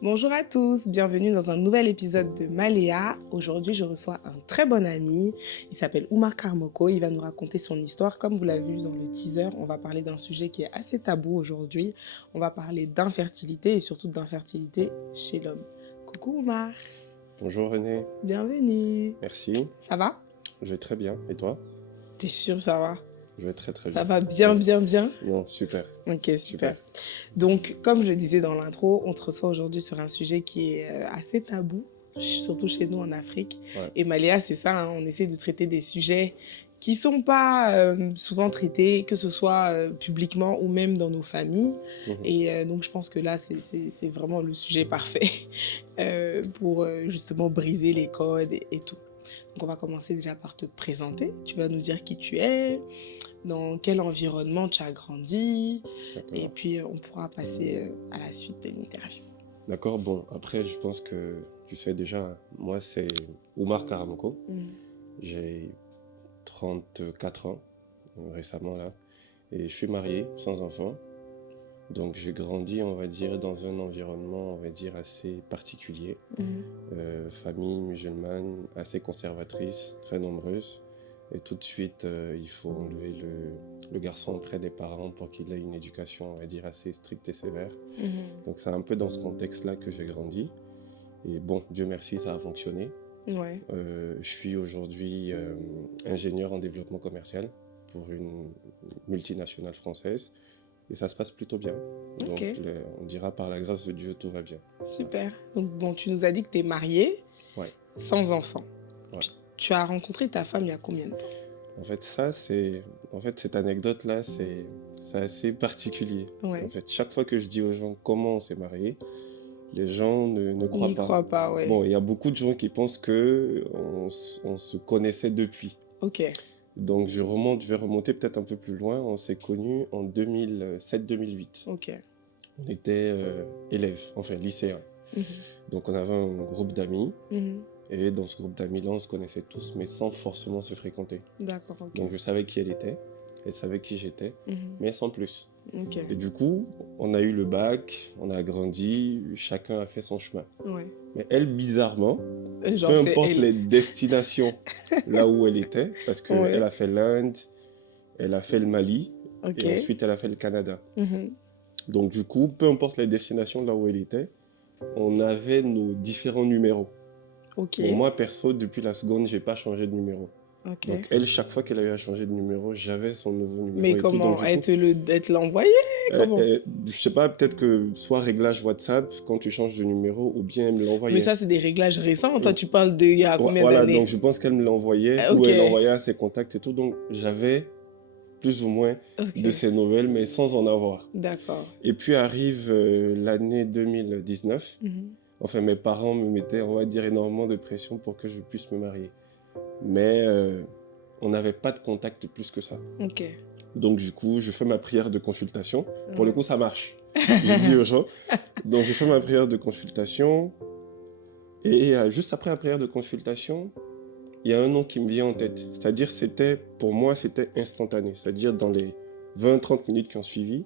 Bonjour à tous, bienvenue dans un nouvel épisode de Maléa. Aujourd'hui, je reçois un très bon ami. Il s'appelle Oumar Karmoko. Il va nous raconter son histoire. Comme vous l'avez vu dans le teaser, on va parler d'un sujet qui est assez tabou aujourd'hui. On va parler d'infertilité et surtout d'infertilité chez l'homme. Coucou Oumar, Bonjour René, bienvenue. merci. Ça va? Je vais très bien. Et toi? T'es sûr ça va? Je vais très très Ça bien. va bien, Oui. bien, bien? Non, super, Ok, super. super. Donc, comme je le disais dans l'intro, on te reçoit aujourd'hui sur un sujet qui est assez tabou, surtout chez nous en Afrique. Ouais. Et Maléa, c'est ça, hein, on essaie de traiter des sujets qui sont pas souvent traités, que ce soit publiquement ou même dans nos familles. Mhm. Et donc, je pense que là, c'est vraiment le sujet parfait pour justement briser les codes et tout. Donc, on va commencer déjà par te présenter. Tu vas nous dire qui tu es, dans quel environnement tu as grandi, et D'accord. puis on pourra passer à la suite de l'interview. D'accord, bon, après, je pense que tu sais déjà, moi, c'est Oumar Karamoko. J'ai 34 ans, récemment là, et je suis marié, sans enfant. Donc, j'ai grandi, on va dire, dans un environnement, on va dire, assez particulier. Famille musulmane assez conservatrice, très nombreuse. Et tout de suite, il faut enlever le garçon auprès des parents pour qu'il ait une éducation, on va dire, assez stricte et sévère. Donc c'est un peu dans ce contexte-là que j'ai grandi. Et bon, Dieu merci, ça a fonctionné. Ouais, Je suis aujourd'hui ingénieur en développement commercial pour une multinationale française. Et ça se passe plutôt bien. Donc ok, on dira par la grâce de Dieu, tout va bien. super. Donc bon, tu nous as dit que tu es marié, Ouais, sans enfant. ouais. Tu as rencontré ta femme il y a combien de temps? En fait, cette anecdote-là, c'est assez particulier. En Ouais, fait, chaque fois que je dis aux gens comment on s'est mariés, les gens ne on croient n'y pas. croit pas, ouais. Bon, il y a beaucoup de gens qui pensent que on se connaissait depuis. Ok, Donc, je vais remonter peut-être un peu plus loin. On s'est connus en 2007-2008. ok. On était élèves, enfin lycéens. Donc, on avait un groupe d'amis. Mhm. Et dans ce groupe d'amis-là, on se connaissait tous, mais sans forcément se fréquenter. D'accord, ok. Donc, je savais qui elle savait qui j'étais, Mhm. mais sans plus. Ok, Et du coup, on a eu le bac, on a grandi, chacun a fait son chemin. ouais. Mais elle, bizarrement, Genre, peu c'est importe elle. les destinations là où elle était, parce qu'elle Ouais, a fait l'Inde, elle a fait le Mali, ok. et ensuite elle a fait le Canada. Mhm. Donc du coup, peu importe les destinations là où elle était, on avait nos différents numéros. Ok, Bon, moi, perso, depuis la seconde, j'ai pas changé de numéro. Donc ok. elle, chaque fois qu'elle a eu à changer de numéro, j'avais son nouveau Mais numéro et tout. Donc comment? du coup, Elle te l'a envoyé? Comment? je sais pas, peut-être que soit réglage WhatsApp quand tu changes de numéro, ou bien elle me Mais l'envoyait. ça, c'est des réglages récents. Toi, tu parles d'il y a combien Voilà, donc d'années? je pense qu'elle me l'envoyait ou Ok, elle l'envoyait à ses contacts et tout. Donc j'avais plus ou moins de ok, ses nouvelles, mais sans en avoir. d'accord. Et puis arrive l'année 2019. Mhm. Enfin, mes parents me mettaient, on va dire, énormément de pression pour que je puisse me marier. Mais on n'avait pas de contact plus que ça. Ok. Donc du coup, je fais ma prière de consultation. Pour le Ouais. coup, ça marche. J'ai dit aux gens. Donc je fais ma prière de consultation. Et juste après la prière de consultation, il y a un nom qui me vient en tête. C'est-à-dire, pour moi, c'était instantané. C'est-à-dire, dans les 20-30 minutes qui ont suivi,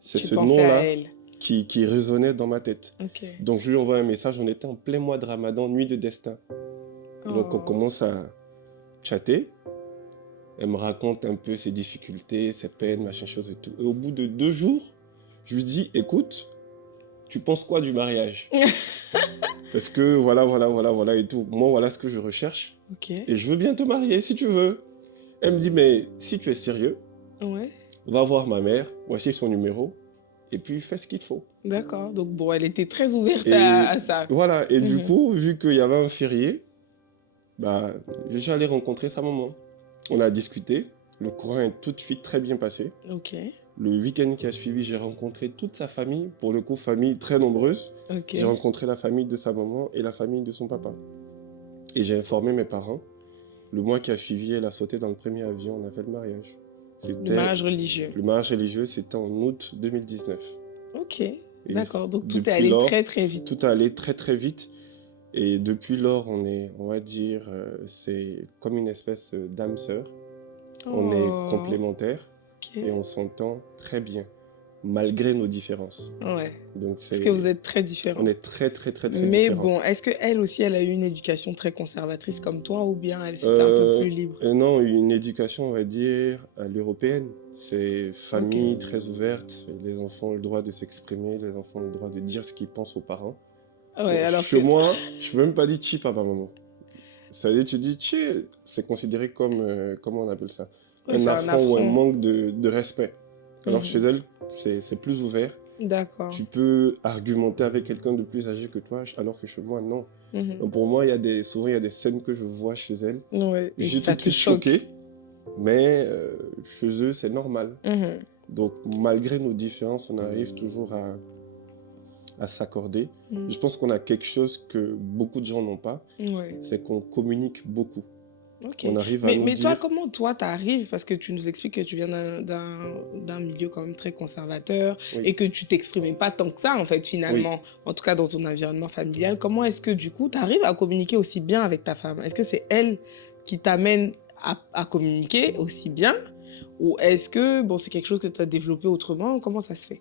c'est Tu ce pensais à nom-là elle. qui résonnait dans ma tête. Ok. Donc, je lui envoie un message. On était en plein mois de Ramadan, nuit de destin. Donc, on Oh. commence à chatter. Elle me raconte un peu ses difficultés, ses peines, machin chose et tout. Et au bout de 2 jours, je lui dis, écoute, tu penses quoi du mariage? Parce que voilà et tout. Moi, voilà ce que je recherche. Ok. Et je veux bien te marier si tu veux. Elle me dit, mais si tu es sérieux, Ouais. va voir ma mère, voici son numéro, et puis fais ce qu'il faut. D'accord. Donc, bon, elle était très ouverte Et à ça. voilà, et du Mhm. coup, vu qu'il y avait un férié, bah, je suis allé rencontrer sa maman. On a discuté, le courant est tout de suite très bien passé. Ok. Le week-end qui a suivi, j'ai rencontré toute sa famille, pour le coup, famille très nombreuse. Ok. J'ai rencontré la famille de sa maman et la famille de son papa. Et j'ai informé mes parents. Le mois qui a suivi, elle a sauté dans le premier avion, on a fait le mariage. Le mariage religieux. Le mariage religieux, c'était en août 2019. Ok. Et D'accord. Donc, tout est depuis allé lors, très, très vite. tout est allé très très vite. Et depuis lors, on va dire, c'est comme une espèce d'âme sœur. On est Oh. complémentaires Ok. et on s'entend très bien. malgré nos différences. Ouais. Donc, Parce que vous êtes très on différents. est très, très, très, très Mais différents. bon, est-ce qu'elle aussi, elle a eu une éducation très conservatrice comme toi ou bien elle, c'était un peu plus libre? Non, une éducation, on va dire, à l'européenne. C'est Ok. famille très ouverte. Les enfants ont le droit de s'exprimer, les enfants ont le droit de dire ce qu'ils pensent aux parents. Ouais, Bon, alors chez que... moi, je peux même pas dire chi papa maman. Ça veut dire, tu dis chi, c'est considéré comme, comment on appelle ça? Oui, Un c'est un affront ou un affront. manque de respect. Alors chez Mhm. elle, c'est plus ouvert. D'accord. Tu peux argumenter avec quelqu'un de plus âgé que toi, alors que chez moi, non. Mhm. Donc pour moi, souvent, il y a des scènes que je vois chez elle. Ouais, Je et suis tout ça de te suite choque. choqué, mais chez eux, c'est normal. Mhm. Donc malgré nos différences, on arrive toujours à s'accorder. Mhm. Je pense qu'on a quelque chose que beaucoup de gens n'ont pas, Ouais. c'est qu'on communique beaucoup. Ok. On arrive à nous Mais toi, dire, comment toi, t'arrives, parce que tu nous expliques que tu viens d'un milieu quand même très conservateur oui, et que tu t'exprimais pas tant que ça, en fait, oui, finalement, en tout cas dans ton environnement familial, comment est-ce que du coup, tu arrives à communiquer aussi bien avec ta femme? Est-ce que c'est elle qui t'amène à communiquer aussi bien? Ou est-ce que, bon, c'est quelque chose que tu as développé autrement? Comment ça se fait?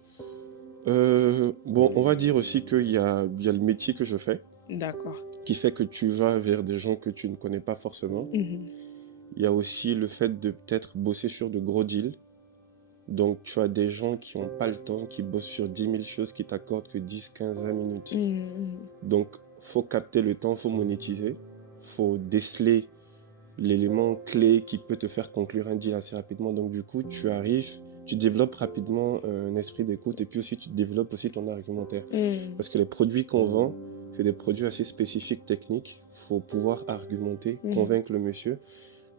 bon, on va dire aussi qu'il y a le métier que je fais, D'accord. qui fait que tu vas vers des gens que tu ne connais pas forcément. Mhm. Il y a aussi le fait de peut-être bosser sur de gros deals. Donc, tu as des gens qui n'ont pas le temps, qui bossent sur 10 000 choses, qui t'accordent que 10, 15, 20 minutes. Mhm. Donc, faut capter le temps, faut monétiser, faut déceler l'élément clé qui peut te faire conclure un deal assez rapidement. Donc, du coup, tu développes rapidement un esprit d'écoute et puis aussi, tu développes aussi ton argumentaire. Mhm. Parce que les produits qu'on vend, c'est des produits assez spécifiques, techniques. Il faut pouvoir argumenter, Mhm. convaincre le monsieur.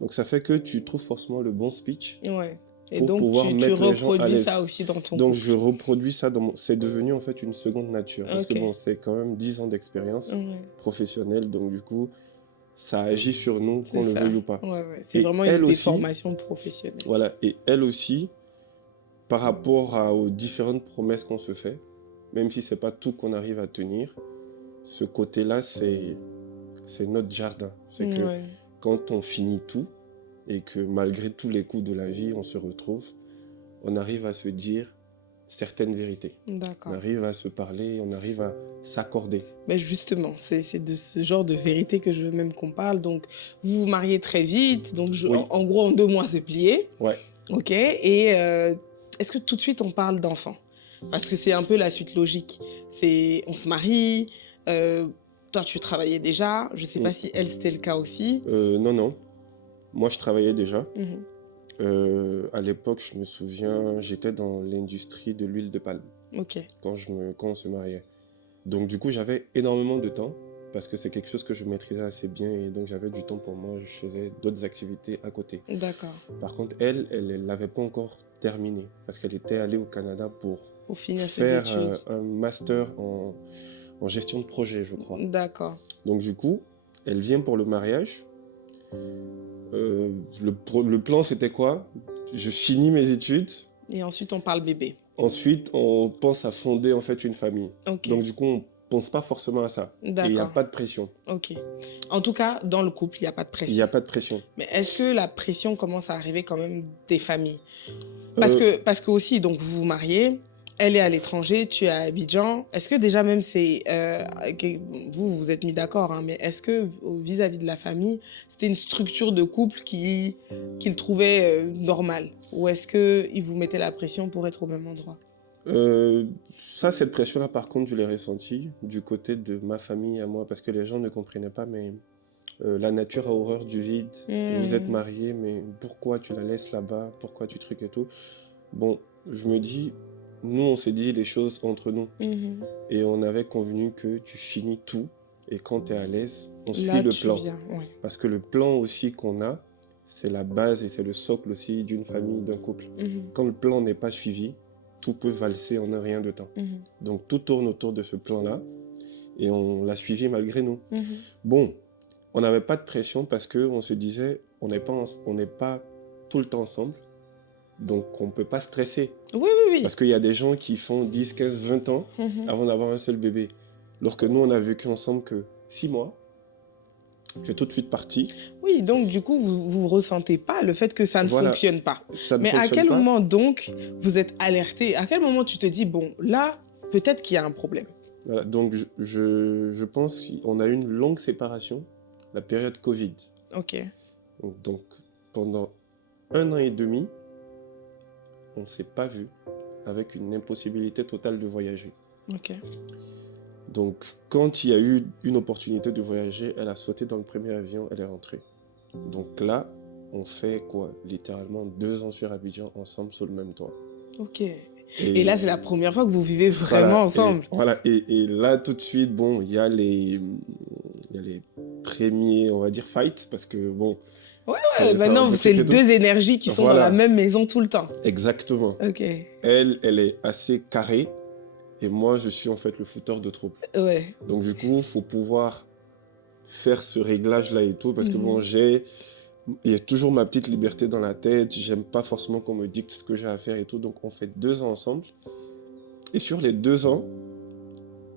Donc, ça fait que tu trouves forcément le bon speech Ouais. Et pour donc, pouvoir tu mettre les gens à reproduis l'aise. ça aussi dans ton Donc, couple. je reproduis ça c'est devenu en fait une seconde nature. Parce que Ok. bon, c'est quand même 10 ans d'expérience Ouais. professionnelle. Donc, du coup, ça agit sur nous, qu'on C'est le ça. veuille ou pas. Ouais, ouais. C'est Et vraiment une elle aussi, déformation professionnelle. voilà, et elle aussi, par rapport aux différentes promesses qu'on se fait, même si c'est pas tout qu'on arrive à tenir, ce côté-là, c'est notre jardin. C'est que Ouais. quand on finit tout, et que malgré tous les coups de la vie, on se retrouve, on arrive à se dire certaines vérités. On D'accord. arrive à se parler, on arrive à s'accorder. Mais justement, c'est de ce genre de vérité que je veux même qu'on parle. Donc, vous vous mariez très vite. Donc, Oui, en gros, en 2 mois, c'est plié. ouais. Ok. Et est-ce que tout de suite, on parle d'enfants? Parce que c'est un peu la suite logique. C'est, on se marie. Toi, tu travaillais déjà. Je sais Mm. pas si elle, c'était le cas aussi. Non, non. Moi, je travaillais déjà. Mhm. À l'époque, je me souviens, j'étais dans l'industrie de l'huile de palme Ok. quand on se mariait. Donc, du coup, j'avais énormément de temps parce que c'est quelque chose que je maîtrisais assez bien et donc j'avais du temps pour moi. Je faisais d'autres activités à côté. D'accord. Par contre, elle l'avait pas encore terminé parce qu'elle était allée au Canada pour Pour finir ses faire études. un master en gestion de projet, je crois. D'accord. Donc, du coup, elle vient pour le mariage. Le plan, c'était quoi? Je finis mes études. Et ensuite, on parle bébé. Ensuite, on pense à fonder en fait une famille. Ok. Donc, du coup, on pense pas forcément à ça. Et il n'y a D'accord. pas de pression. Ok. En tout cas, dans le couple, il n'y a pas de Il n'y a pression. pas de pression. Mais est-ce que la pression commence à arriver quand même des familles? Euh, Parce que aussi, donc vous vous mariez, elle est à l'étranger, tu es à Abidjan. Est-ce que déjà même c'est... vous vous êtes mis d'accord, hein, mais est-ce que vis-à-vis de la famille, c'était une structure de couple qu'ils trouvaient normale? Ou est-ce qu'ils vous mettaient la pression pour être au même endroit? Ça, cette pression-là, par contre, je l'ai ressentie du côté de ma famille à moi, parce que les gens ne comprenaient pas, mais la nature a horreur du vide. Vous êtes Hmm. mariés, mais pourquoi tu la laisses là-bas? Pourquoi tu trucs et tout? Bon, je me dis, nous, on s'est dit les choses entre nous. Mhm. Et on avait convenu que tu finis tout, et quand tu es à l'aise, on suit Là, le tu plan. viens, ouais. Parce que le plan aussi qu'on a, c'est la base et c'est le socle aussi d'une famille, d'un couple. Mhm. Quand le plan n'est pas suivi, tout peut valser en un rien de temps. Mhm. Donc tout tourne autour de ce plan-là et on l'a suivi malgré nous. Mhm. Bon, on n'avait pas de pression parce qu'on se disait, on n'est pas tout le temps ensemble, donc on ne peut pas stresser. Oui, oui, oui. Parce qu'il y a des gens qui font 10, 15, 20 ans Mhm. avant d'avoir un seul bébé. Alors que nous, on a vécu ensemble que 6 mois. Tu es tout de suite parti. Oui, Oui, donc du coup, vous ressentez pas le fait que ça ne Voilà, fonctionne pas. ça ne Mais à fonctionne quel pas. moment donc vous êtes alerté? À quel moment tu te dis: «Bon, là, peut-être qu'il y a un problème»? Voilà, donc je pense qu'on a eu une longue séparation, la période Covid. OK, Donc pendant 1 an et demi, on ne s'est pas vu, avec une impossibilité totale de voyager. OK. Donc quand il y a eu une opportunité de voyager, elle a sauté dans le premier avion, elle est rentrée. Donc là, on fait quoi? Littéralement 2 ans sur Abidjan ensemble sous le même toit. OK. Et Et là, c'est la première fois que vous vivez vraiment ensemble? et là tout de suite, bon, il y a les premiers, on va dire, fights, parce que bon, Ouais, ouais, c'est un maintenant, peu c'est truc les et tout. 2 énergies qui sont dans la Voilà, même maison tout le temps. exactement. OK. Elle est assez carrée, et moi, je suis en fait le fouteur de trouble. Ouais. Donc du coup, il faut pouvoir faire ce réglage-là et tout, parce que bon, Mmh. il y a toujours ma petite liberté dans la tête, j'aime pas forcément qu'on me dicte ce que j'ai à faire et tout, donc on fait 2 ans ensemble. Et sur les 2 ans,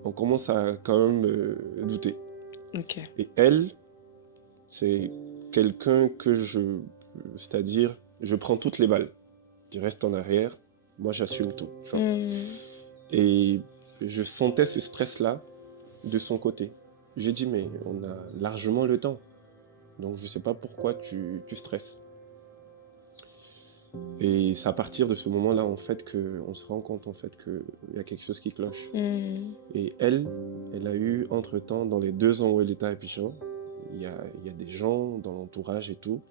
on commence à quand même douter. OK. Et elle, c'est quelqu'un c'est-à-dire, je prends toutes les balles. Tu restes en arrière, moi j'assume tout. Tu vois. Mmh. Et je sentais ce stress-là de son côté. J'ai dit, mais on a largement le temps. Donc je sais pas pourquoi tu stresses. Et c'est à partir de ce moment-là, en fait, qu'on se rend compte, en fait, qu'il y a quelque chose qui cloche. Mmh. Et elle a eu, entre-temps, dans les 2 ans où elle était à Abidjan, il y a des gens dans l'entourage et tout,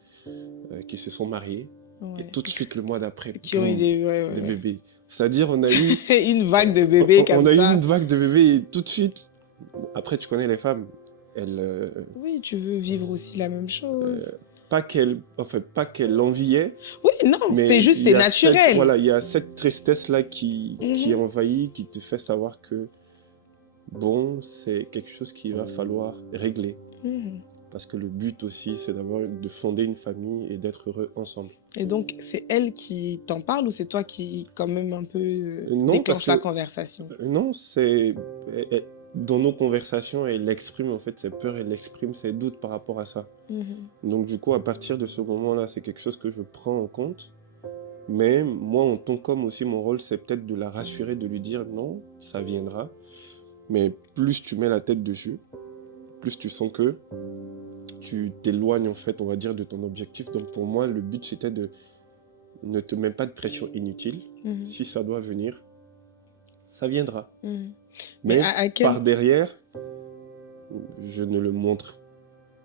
qui se sont mariés. Et Ouais. tout de suite, le mois d'après, Qui ont eu boum, des ouais, ouais, des ouais. bébés. C'est-à-dire, on a eu, Une vague de on, bébés on comme a eu une ça. vague de bébés et tout de suite, après, tu connais les femmes, elles, Oui, tu veux vivre aussi la même euh, chose. pas qu'elles l'enviaient, Oui, non, c'est mais juste, c'est naturel. il y a cette tristesse-là qui Mmh. envahit, qui te fait savoir que, bon, c'est quelque chose qu'il va falloir régler. Mmh. Parce que le but aussi, c'est de fonder une famille et d'être heureux ensemble. Et donc, c'est elle qui t'en parle ou c'est toi qui, quand même, un peu, Non, parce déclenche la que, conversation? non, dans nos conversations, elle exprime en fait ses peurs, elle exprime ses doutes par rapport à ça. Mmh. Donc du coup, à partir de ce moment-là, c'est quelque chose que je prends en compte. Mais moi, en tant qu'homme aussi, mon rôle, c'est peut-être de la rassurer, de lui dire non, ça viendra. Mais plus tu mets la tête dessus, plus tu sens que tu t'éloignes, en fait, on va dire, de ton objectif. Donc pour moi, le but, c'était de ne te mets pas de pression inutile. Mmh. Si ça doit venir, ça viendra. Mmh. Mais Mais à par quel derrière, je ne le montre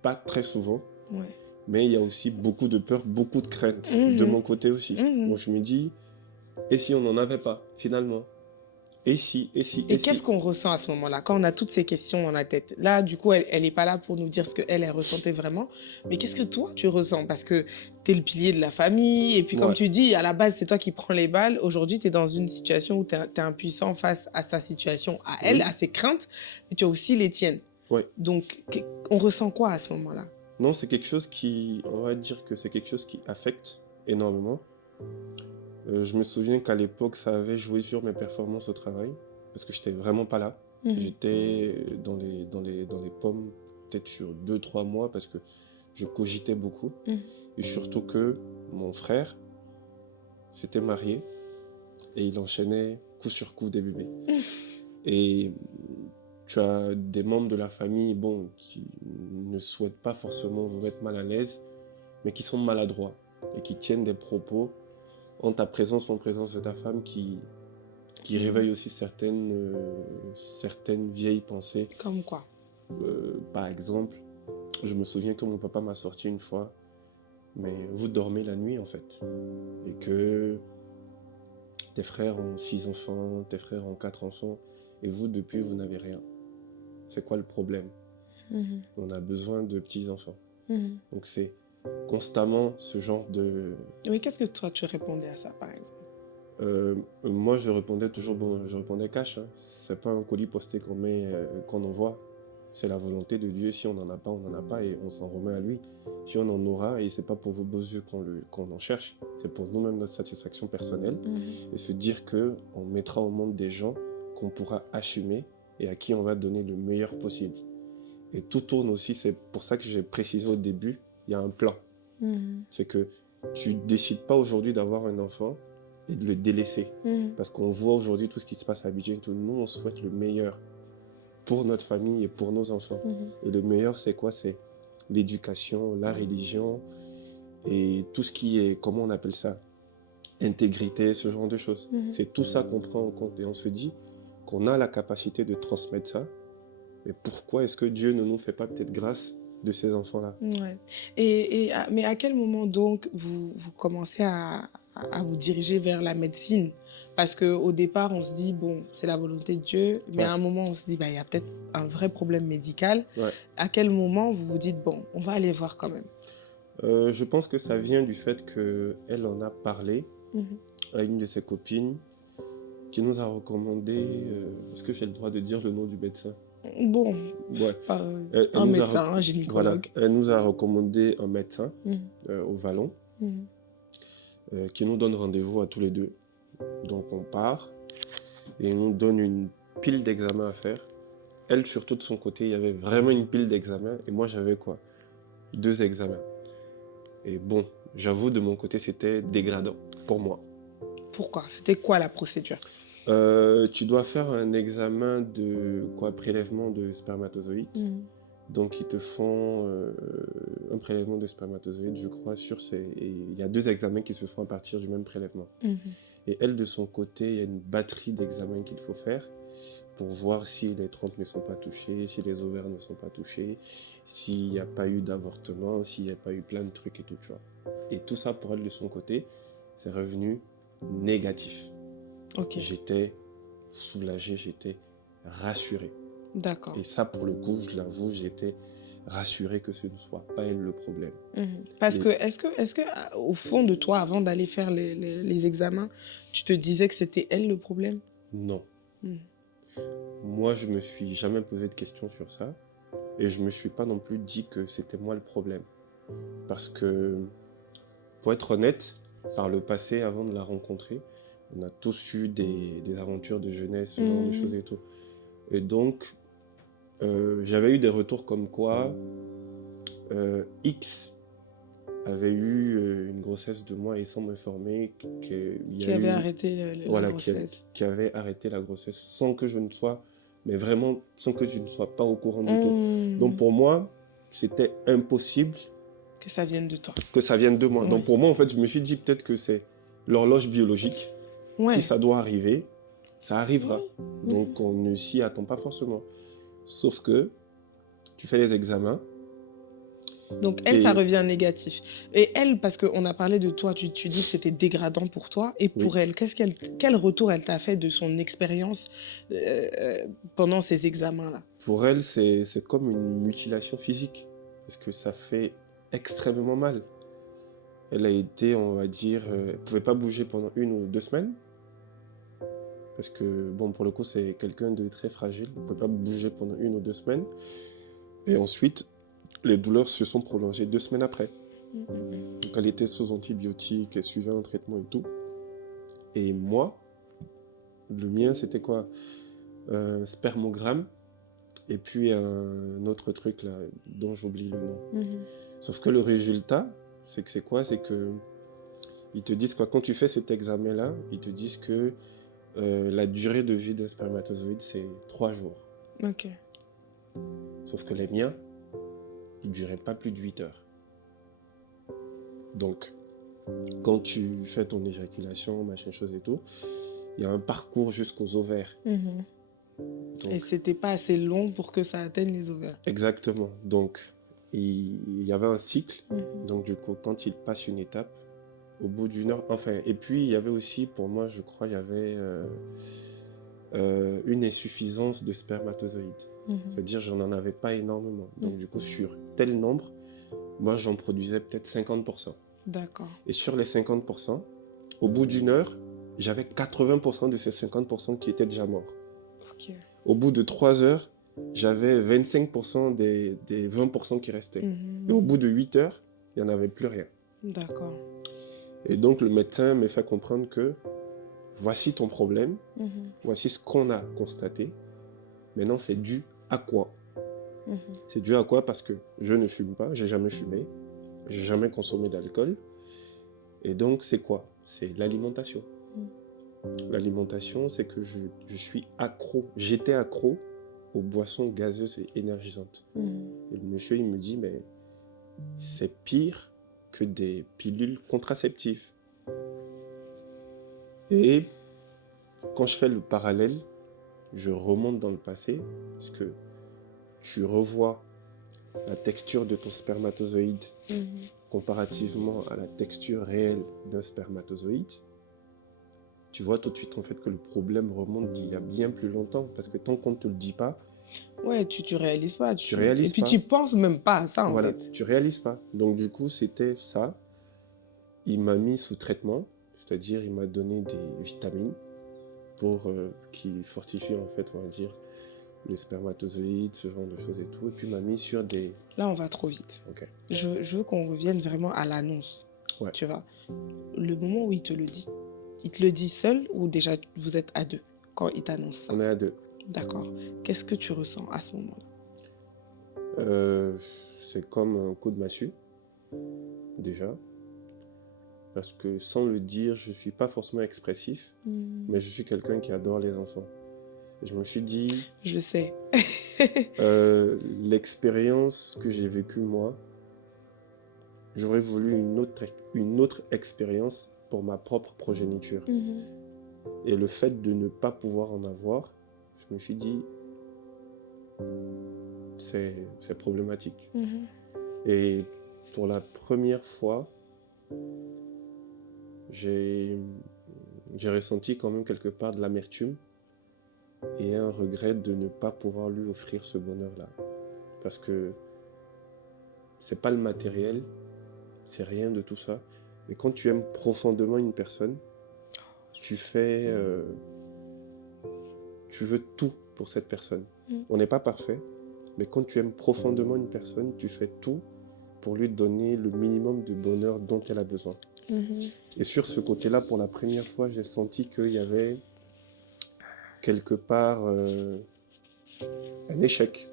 pas très souvent. ouais. Mais il y a aussi beaucoup de peur, beaucoup de crainte de Mmh. mon côté aussi. Mmh. Donc je me dis, et si on n'en avait pas, finalement? Et si, et si, et Et qu'est-ce si? qu'on ressent à ce moment-là, quand on a toutes ces questions dans la tête? Là, du coup, elle est pas là pour nous dire ce qu'elle, elle ressentait vraiment, mais qu'est-ce que toi, tu ressens? Parce que tu es le pilier de la famille et puis comme Ouais. tu dis, à la base, c'est toi qui prends les balles. Aujourd'hui, tu es dans une situation où tu es impuissant face à sa situation, à elle, Oui, à ses craintes, mais tu as aussi les tiennes. ouais. Donc, on ressent quoi à ce moment-là? Non, c'est quelque chose on va dire que c'est quelque chose qui affecte énormément. Je me souviens qu'à l'époque, ça avait joué sur mes performances au travail, parce que j'étais vraiment pas là. Mmh. J'étais dans les pommes, peut-être sur 2, 3 mois, parce que je cogitais beaucoup. Mmh. Et surtout que mon frère s'était marié et il enchaînait coup sur coup des bébés. Et tu as des membres de la famille, bon, qui ne souhaitent pas forcément vous mettre mal à l'aise, mais qui sont maladroits et qui tiennent des propos en ta présence ou en présence de ta femme qui réveillent aussi certaines vieilles pensées. Comme quoi? Par exemple, je me souviens que mon papa m'a sorti une fois, mais vous dormez la nuit en fait, et que tes frères ont 6 enfants, tes frères ont 4 enfants, et vous, depuis, vous n'avez rien. C'est quoi le problème? Mmh. On a besoin de petits-enfants. Mmh. Donc c'est constamment ce genre de... Mais qu'est-ce que toi, tu répondais à ça, par exemple? Moi, je répondais toujours, bon, je répondais cash, hein. C'est pas un colis posté qu'on envoie. C'est la volonté de Dieu. Si on n'en a pas, on n'en a pas et on s'en remet à lui. Si on en aura, et c'est pas pour vos beaux yeux qu'on en cherche, c'est pour nous-mêmes notre satisfaction personnelle. Mmh. Et se dire qu'on mettra au monde des gens qu'on pourra assumer et à qui on va donner le meilleur possible. Et tout tourne aussi, c'est pour ça que j'ai précisé au début, il y a un plan. C'est que tu ne décides pas aujourd'hui d'avoir un enfant et de le délaisser. Parce qu'on voit aujourd'hui tout ce qui se passe à Abidjan et tout. Nous, on souhaite le meilleur pour notre famille et pour nos enfants. Et le meilleur, c'est quoi? C'est l'éducation, la religion et tout ce qui est, comment on appelle ça? Intégrité, ce genre de choses. C'est tout ça qu'on prend en compte. Et on se dit qu'on a la capacité de transmettre ça. Mais pourquoi est-ce que Dieu ne nous fait pas peut-être grâce de ces enfants-là? Ouais. Mais à quel moment donc vous commencez à vous diriger vers la médecine? Parce qu'au départ, on se dit, bon, c'est la volonté de Dieu, mais à Ouais. un moment, on se dit, bah, il y a peut-être un vrai problème médical. Ouais. À quel moment vous vous dites, bon, on va aller voir quand même? Je pense que ça vient du fait qu'elle en a parlé à une de ses copines qui nous a recommandé, est-ce que j'ai le droit de dire le nom du médecin? Bon, Ouais. un nous a médecin, un voilà, gynécologue. elle nous a recommandé un médecin Mhm. au Vallon Mhm. qui nous donne rendez-vous à tous les deux. Donc on part et il nous donne une pile d'examens à faire. Elle, surtout de son côté, il y avait vraiment une pile d'examens et moi j'avais quoi? 2 examens. Et bon, j'avoue, de mon côté, c'était dégradant pour moi. Pourquoi? C'était quoi la procédure? Tu dois faire un examen de quoi? Prélèvement de spermatozoïdes. Donc, ils te font un prélèvement de spermatozoïdes, je crois, et il y a 2 examens qui se font à partir du même prélèvement. Et elle, de son côté, il y a une batterie d'examens qu'il faut faire pour voir si les trompes ne sont pas touchées, si les ovaires ne sont pas touchés, s'il n'y a pas eu d'avortement, s'il n'y a pas eu plein de trucs et tout, tu vois. Et tout ça, pour elle, de son côté, c'est revenu négatif. Ok, J'étais soulagé, j'étais rassuré. d'accord. Et ça, pour le coup, je l'avoue, j'étais rassuré que ce ne soit pas elle le problème. Parce Et que, est-ce que, au fond de toi, avant d'aller faire les examens, tu te disais que c'était elle le problème? non, Mhm. moi, je me suis jamais posé de questions sur ça. Et je me suis pas non plus dit que c'était moi le problème. Parce que, pour être honnête, par le passé, avant de la rencontrer, on a tous eu des aventures de jeunesse, ce genre de choses et tout. Et donc, j'avais eu des retours comme quoi X avait eu une grossesse de moi et sans m'informer qu'il y Qui a avait eu, arrêté la voilà, grossesse. qui avait arrêté la grossesse sans que je ne sois, mais vraiment sans que je ne sois pas au courant du tout. Donc Mhm. pour moi, c'était impossible Que ça vienne de toi. que ça vienne de moi. Ouais. Donc pour moi, en fait, je me suis dit peut-être que c'est l'horloge biologique. Si Ouais. ça doit arriver, ça arrivera. Mhm. Donc on ne s'y attend pas forcément. Sauf que tu fais les examens Donc elle, ça et revient négatif. Et elle, parce qu'on a parlé de toi, tu dis que c'était dégradant pour toi. Et oui, pour elle, quel retour elle t'a fait de son expérience pendant ces examens-là? pour elle, c'est comme une mutilation physique. Parce que ça fait extrêmement mal. Elle a été, on va dire, elle ne pouvait pas bouger pendant 1 ou 2 semaines. Parce que, bon, pour le coup, c'est quelqu'un de très fragile. Elle ne pouvait pas bouger pendant 1 ou 2 semaines. Et ensuite, les douleurs se sont prolongées 2 semaines après. Donc, elle était sous antibiotiques, elle suivait un traitement et tout. Et moi, le mien, c'était quoi? Un spermogramme et puis un autre truc là, dont j'oublie le nom. Sauf que le résultat, c'est quoi? C'est que ils te disent quoi? Quand tu fais cet examen-là, ils te disent que la durée de vie d'un spermatozoïde, c'est 3 jours. Ok. Sauf que les miens, ils ne duraient pas plus de 8 heures. Donc, quand tu fais ton éjaculation, machin chose et tout, il y a un parcours jusqu'aux ovaires. Donc, Et c'était pas assez long pour que ça atteigne les ovaires. exactement. Donc, il y avait un cycle. Donc, du coup, quand il passe une étape, au bout d'une heure, enfin, et puis il y avait aussi, pour moi, je crois, il y avait une insuffisance de spermatozoïdes. C'est-à-dire, j'en en avais pas énormément. Donc, du coup, sur tel nombre, moi, j'en produisais peut-être 50%. D'accord. Et sur les 50%, au bout d'une heure, j'avais 80% de ces 50% qui étaient déjà morts. Ok. Au bout de 3 heures, j'avais 25% des 20% qui restaient. Et au bout de 8 heures, il n'y en avait plus rien. D'accord. Et donc, le médecin m'a fait comprendre que voici ton problème, voici ce qu'on a constaté. Maintenant, c'est dû à quoi? C'est dû à quoi? Parce que je ne fume pas, j'ai jamais fumé. j'ai jamais consommé d'alcool. Et donc, c'est quoi? C'est l'alimentation. L'alimentation, c'est que je suis accro. J'étais accro aux boissons gazeuses et énergisantes. Et le monsieur, il me dit, mais c'est pire que des pilules contraceptives. Et quand je fais le parallèle, je remonte dans le passé, parce que tu revois la texture de ton spermatozoïde comparativement à la texture réelle d'un spermatozoïde. Tu vois tout de suite en fait que le problème remonte d'il y a bien plus longtemps, parce que tant qu'on ne te le dit pas, Ouais, tu réalises pas. tu réalises Et puis pas. tu penses même pas à ça, en Voilà, fait. tu réalises pas. Donc du coup, c'était ça. Il m'a mis sous traitement, c'est-à-dire il m'a donné des vitamines pour qui fortifient en fait, on va dire, les spermatozoïdes, ce genre de choses et tout. Et puis il m'a mis sur des... Là, on va trop vite. Ok. Je veux qu'on revienne vraiment à l'annonce. Ouais. Tu vois, le moment où il te le dit seul ou déjà vous êtes à deux quand il t'annonce ça? On est à deux. D'accord. Qu'est-ce que tu ressens à ce moment-là? C'est comme un coup de massue, déjà. Parce que sans le dire, je ne suis pas forcément expressif, mais je suis quelqu'un qui adore les enfants. Et je me suis dit, Je sais. l'expérience que j'ai vécue moi, j'aurais voulu une autre expérience pour ma propre progéniture. Et le fait de ne pas pouvoir en avoir, je me suis dit, c'est problématique. Et pour la première fois, j'ai ressenti quand même quelque part de l'amertume et un regret de ne pas pouvoir lui offrir ce bonheur-là. Parce que c'est pas le matériel, c'est rien de tout ça. Mais quand tu aimes profondément une personne, tu veux tout pour cette personne. On n'est pas parfait, mais quand tu aimes profondément une personne, tu fais tout pour lui donner le minimum de bonheur dont elle a besoin. Et sur ce côté-là, pour la première fois, j'ai senti qu'il y avait quelque part un échec.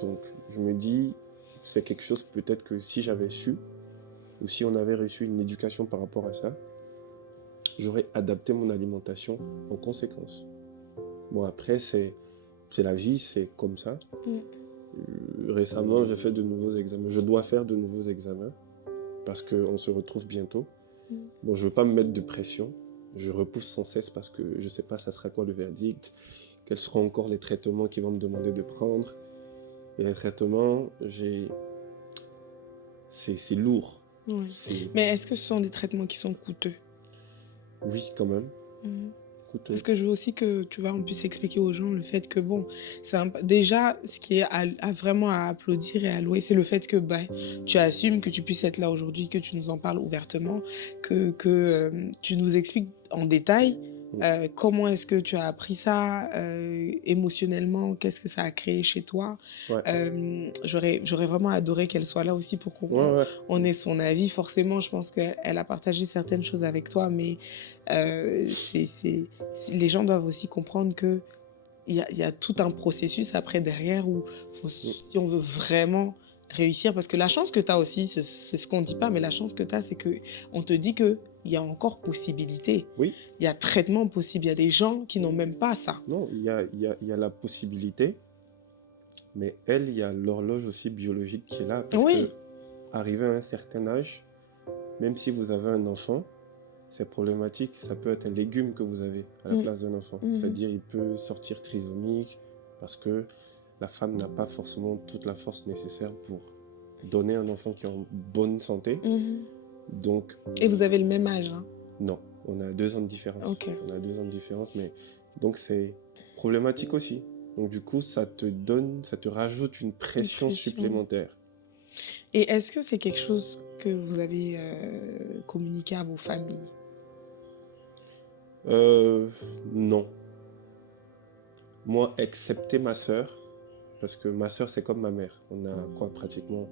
Donc, je me dis, c'est quelque chose peut-être que si j'avais su, ou si on avait reçu une éducation par rapport à ça, j'aurais adapté mon alimentation en conséquence. Bon, après, c'est la vie, c'est comme ça. Récemment, j'ai fait de nouveaux examens. Je dois faire de nouveaux examens parce qu'on se retrouve bientôt. Bon, je ne veux pas me mettre de pression. Je repousse sans cesse parce que je ne sais pas ça sera quoi le verdict, quels seront encore les traitements qu'ils vont me demander de prendre. Et les traitements, c'est lourd. Mais est-ce que ce sont des traitements qui sont coûteux? Oui, quand même. Coûteux. Parce que je veux aussi que, tu vois, on puisse expliquer aux gens le fait que, bon, déjà, ce qui est vraiment à applaudir et à louer, c'est le fait que tu assumes que tu puisses être là aujourd'hui, que tu nous en parles ouvertement, que tu nous expliques en détail comment est-ce que tu as appris ça émotionnellement, qu'est-ce que ça a créé chez toi. Ouais. J'aurais vraiment adoré qu'elle soit là aussi pour qu'on on ait son avis. Forcément, je pense qu'elle a partagé certaines choses avec toi, mais les gens doivent aussi comprendre que il y a tout un processus après derrière où si on veut vraiment réussir, parce que la chance que tu as aussi, c'est ce qu'on ne dit pas, mais la chance que tu as, c'est qu'on te dit qu'il y a encore possibilité. Oui. Il y a traitement possible. Il y a des gens qui n'ont même pas ça. Non, il y a la possibilité, mais il y a l'horloge aussi biologique qui est là. Parce que arrivé à un certain âge, même si vous avez un enfant, c'est problématique. Ça peut être un légume que vous avez à la place d'un enfant. C'est-à-dire il peut sortir trisomique parce que la femme n'a pas forcément toute la force nécessaire pour donner un enfant qui est en bonne santé. Donc, et vous avez le même âge, hein? Non, on a 2 ans de différence. Okay. On a 2 ans de différence, mais donc c'est problématique aussi. Donc du coup, ça te rajoute une pression supplémentaire. Et est-ce que c'est quelque chose que vous avez communiqué à vos familles? Non. Moi, excepté ma sœur, parce que ma sœur, c'est comme ma mère. On a pratiquement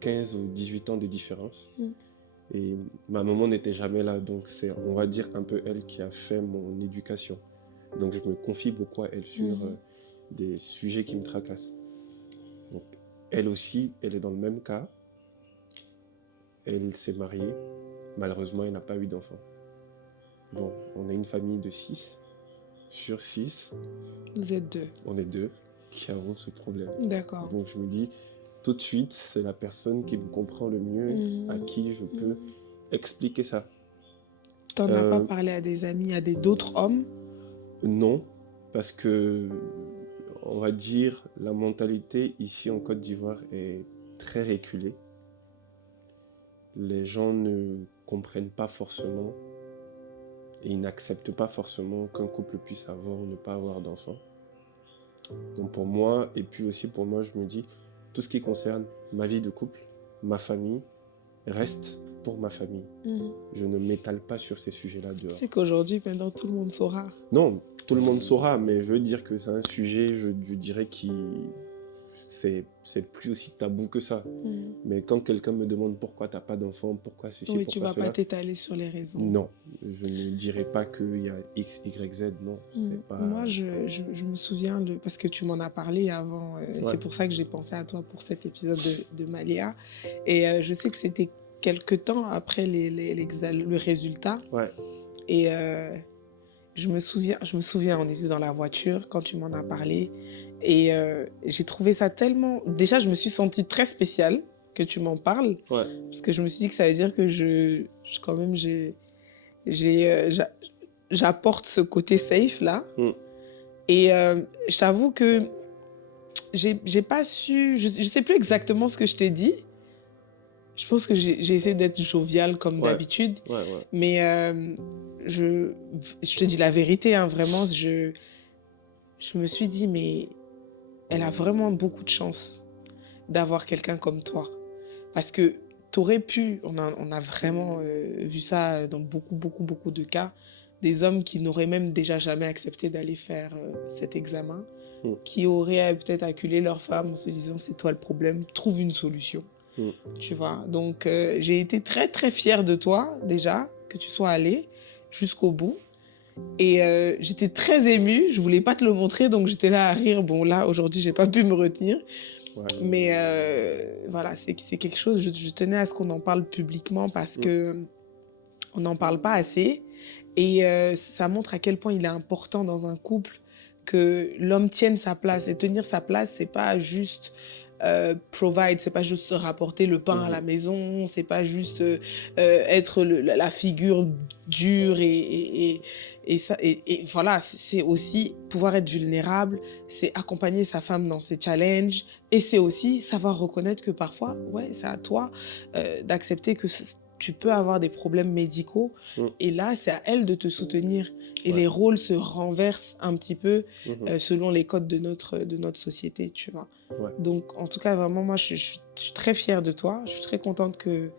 15 ou 18 ans de différence. Et ma maman n'était jamais là, donc c'est, on va dire, un peu elle qui a fait mon éducation. Donc je me confie beaucoup à elle sur des sujets qui me tracassent. Donc elle aussi, elle est dans le même cas. elle s'est mariée. Malheureusement, elle n'a pas eu d'enfant. Bon, on est une famille de 6. Sur 6, Vous êtes deux. on est 2 qui avons ce problème. D'accord. Donc je me dis, tout de suite, c'est la personne qui me comprend le mieux, à qui je peux expliquer ça. T'en as pas parlé à des amis, à d'autres hommes? Non, parce que, on va dire, la mentalité ici en Côte d'Ivoire est très reculée. Les gens ne comprennent pas forcément et ils n'acceptent pas forcément qu'un couple puisse avoir ou ne pas avoir d'enfants. Donc pour moi, et puis aussi pour moi, je me dis, tout ce qui concerne ma vie de couple, ma famille, reste pour ma famille. Je ne m'étale pas sur ces sujets-là dehors. C'est qu'aujourd'hui, maintenant, tout le monde saura. Non, tout le monde saura, mais je veux dire que c'est un sujet, je dirais, qui... C'est plus aussi tabou que ça. Mais quand quelqu'un me demande pourquoi tu n'as pas d'enfant, pourquoi ceci, Oui, pourquoi tu vas cela, pas t'étaler sur les raisons. non, je ne dirais pas qu'il y a X, Y, Z, non. C'est pas... Moi, je me souviens, parce que tu m'en as parlé avant, c'est pour ça que j'ai pensé à toi pour cet épisode de Maléa. Et je sais que c'était quelque temps après le résultat. Ouais. Et je me souviens, on était dans la voiture quand tu m'en as parlé. Et j'ai trouvé ça tellement... Déjà, je me suis sentie très spéciale que tu m'en parles. Ouais. Parce que je me suis dit que ça veut dire que quand même, j'apporte ce côté safe là. Et je t'avoue que j'ai pas su... Je sais plus exactement ce que je t'ai dit. Je pense que j'ai essayé d'être joviale comme d'habitude. Mais je te dis la vérité, hein, vraiment, je me suis dit, mais elle a vraiment beaucoup de chance d'avoir quelqu'un comme toi. Parce que t'aurais pu, on a vraiment vu ça dans beaucoup de cas, des hommes qui n'auraient même déjà jamais accepté d'aller faire cet examen, qui auraient peut-être acculé leur femme en se disant c'est toi le problème, trouve une solution. Tu vois, donc j'ai été très très fière de toi déjà, que tu sois allée jusqu'au bout. Et j'étais très émue, je voulais pas te le montrer, donc j'étais là à rire. Bon là, aujourd'hui, j'ai pas pu me retenir. Mais voilà, c'est quelque chose, je tenais à ce qu'on en parle publiquement parce que on n'en parle pas assez. Et ça montre à quel point il est important dans un couple que l'homme tienne sa place. Et tenir sa place, c'est pas juste provide, c'est pas juste se rapporter le pain à la maison, c'est pas juste être la figure dure et voilà, c'est aussi pouvoir être vulnérable, c'est accompagner sa femme dans ses challenges et c'est aussi savoir reconnaître que parfois, ouais, c'est à toi d'accepter que tu peux avoir des problèmes médicaux et là, c'est à elle de te soutenir. Et les rôles se renversent un petit peu selon les codes de notre société, tu vois. Donc, en tout cas, vraiment, moi, je suis très fière de toi. Je suis très contente que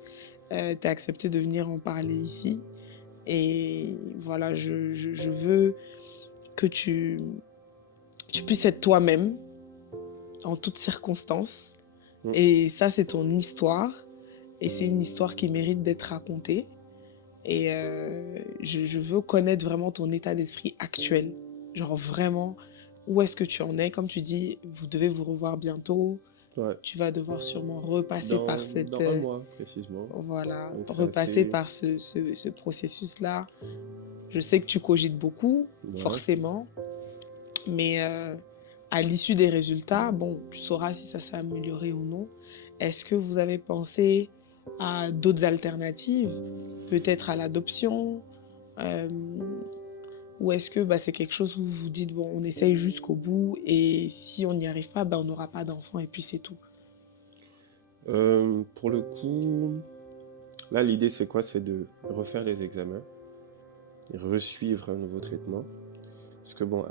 tu aies accepté de venir en parler ici. Et voilà, je veux que tu puisses être toi-même en toutes circonstances. Et ça, c'est ton histoire. Et c'est une histoire qui mérite d'être racontée. Et je veux connaître vraiment ton état d'esprit actuel. Genre vraiment, où est-ce que tu en es? Comme tu dis, vous devez vous revoir bientôt. Tu vas devoir sûrement repasser par cette... Dans un mois, précisément. Voilà, repasser par ce processus-là. Je sais que tu cogites beaucoup, forcément. Mais à l'issue des résultats, bon, tu sauras si ça s'est amélioré ou non. Est-ce que vous avez pensé à d'autres alternatives, peut-être à l'adoption, ou est-ce que c'est quelque chose où vous vous dites, bon, on essaye jusqu'au bout et si on n'y arrive pas, on n'aura pas d'enfant et puis c'est tout? Pour le coup, là, l'idée, c'est quoi? C'est de refaire les examens, resuivre un nouveau traitement. Parce que bon,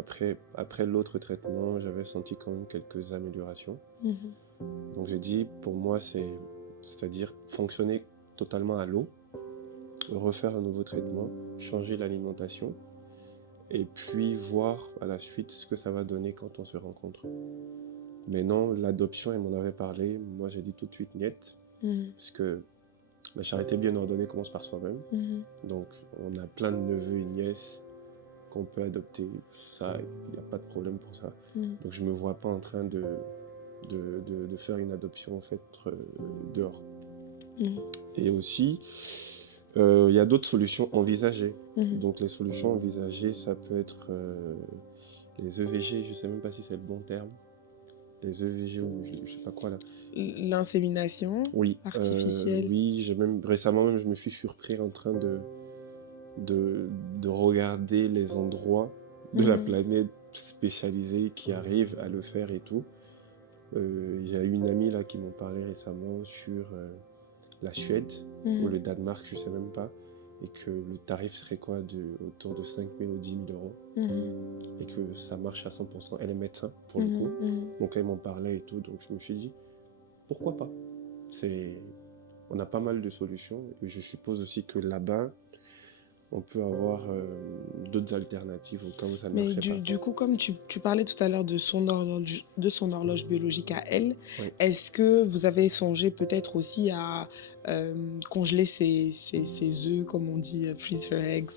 après l'autre traitement, j'avais senti quand même quelques améliorations. Donc j'ai dit, pour moi, c'est-à-dire fonctionner totalement à l'eau, refaire un nouveau traitement, changer l'alimentation, et puis voir à la suite ce que ça va donner quand on se rencontre. Mais non, l'adoption, elle m'en avait parlé. Moi, j'ai dit tout de suite niet, parce que la charité bien ordonnée commence par soi-même. Donc, on a plein de neveux et nièces qu'on peut adopter. Ça, il n'y a pas de problème pour ça. Donc, je ne me vois pas en train de faire une adoption, en fait, dehors. Mhm. Et aussi, il y a d'autres solutions envisagées. Mhm. Donc, les solutions envisagées, ça peut être les EVG, je ne sais même pas si c'est le bon terme. Les EVG ou je ne sais pas quoi là. L'insémination Oui, artificielle. oui, récemment même, je me suis surpris en train de regarder les endroits de la Mhm. planète spécialisés qui arrivent à le faire et tout. Il y a une amie là qui m'en parlait récemment sur la Suède ou le Danemark, je sais même pas, et que le tarif serait quoi, autour de 5 000 ou 10 000 euros, et que ça marche à 100%. Elle est médecin pour le coup, donc elle m'en parlait et tout, donc je me suis dit, pourquoi pas? On a pas mal de solutions, et je suppose aussi que là-bas, on peut avoir d'autres alternatives au cas où ça ne Mais marchait pas. du coup, comme tu parlais tout à l'heure de son horloge biologique à elle, Oui. est-ce que vous avez songé peut-être aussi à congeler ses œufs, comme on dit, freeze her eggs?